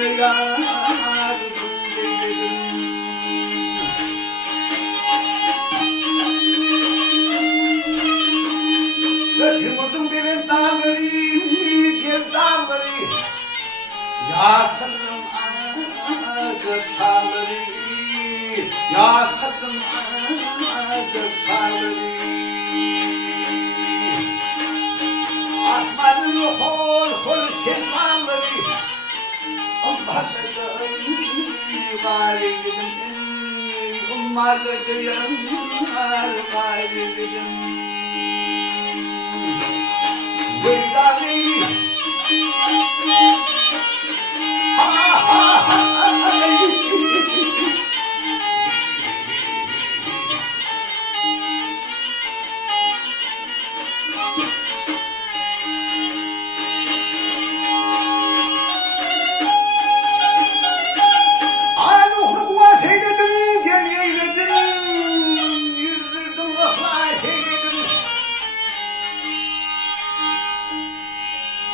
gönlüme yardım eyledim. Yumurdum benim dağları, gel dağları, yaktım acı çağları, yaktım acı çağları. Atmadı hol hol sevdaları, onlarla gayri dedim, onlarla gayri dedim. Veydani ha ha ha Anuhlu kuvvet eyledim, gemi eyledim, yüzdürdüm ıhlas eyledim.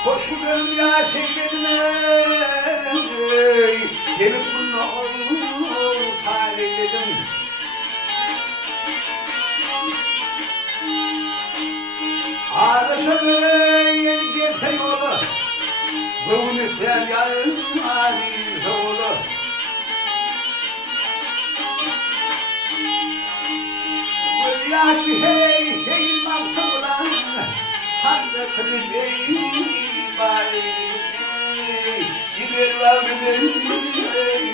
Koşuyorum ya sevmedim ey, gelip bunu hal eyledim. Ağrışa böyle gelse yolu, bunu istem yani yolu. Bu yaşı hey hey maltılan, hangi kılıç hey bari hey, ciğer vardım hey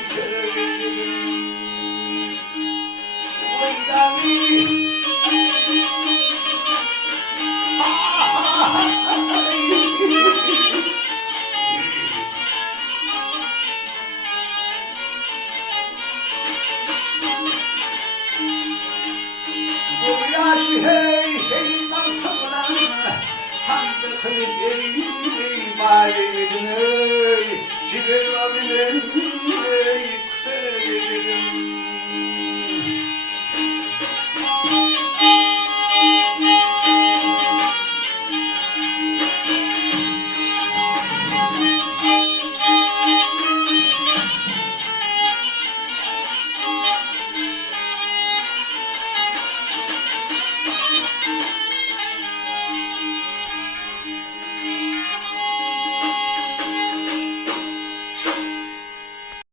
köyledim. Oydami bu yaşı hey hey maltılan, hangi kılıç hey bari hey, ciğer